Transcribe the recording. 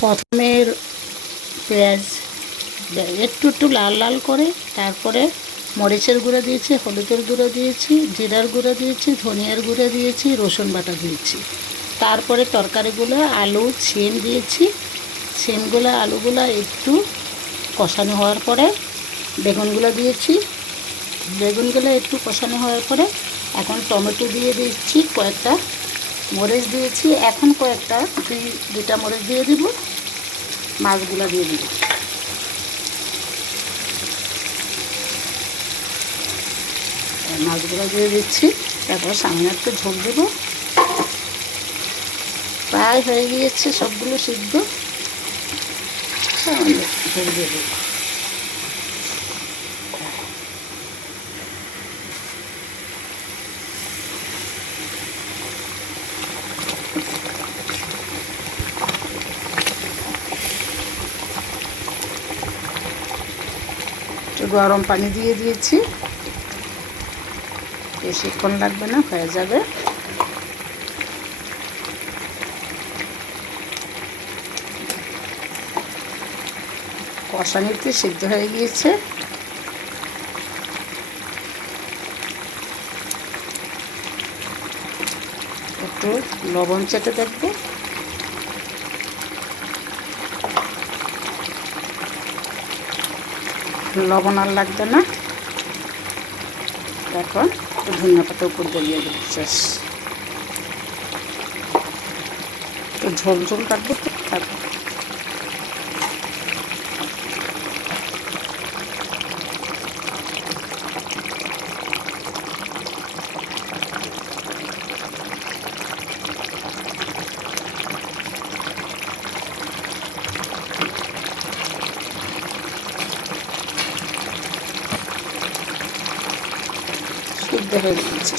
প্রথমে পেঁয়াজ একটু একটু লাল লাল করে, তারপরে মরিচের গুঁড়ো দিয়েছি, হলুদের গুঁড়ো দিয়েছি, জিরার গুঁড়ো দিয়েছি, ধনিয়ার গুঁড়ো দিয়েছি, রসুন বাটা দিয়েছি। তারপরে তরকারিগুলো আলু সিম দিয়েছি। সিমগুলো আলুগুলো একটু কষানো হওয়ার পরে বেগুনগুলো দিয়েছি। বেগুনগুলো একটু কষানো হওয়ার পরে এখন টমেটো দিয়ে দিচ্ছি, কয়েকটা মরিচ দিয়েছি, এখন কয়েকটা দুইটা মরিচ দিয়ে দিব, মাছগুলো দিয়ে দিব। মাছগুলো দিয়ে দিচ্ছি, তারপর সামনে একটু ঝোল দেবো। প্রায় হয়ে গিয়েছে সবগুলো সিদ্ধ, ঝোল দিয়ে দেবো। একটু গরম পানি দিয়ে দিয়েছি, বেশিক্ষণ লাগবে না, হয়ে যাবে। কষানিতে সিদ্ধ হয়ে গিয়েছে। একটু লবণ চেটে দেখব। লবণ আর লাগবে না। এখন একটু ধনিয়া পাতা উপর দিয়ে দেবো, শেষ। একটু ঝোল ঝোল রাখবো তো, তারপর সিদ্ধ হয়ে গিয়েছে।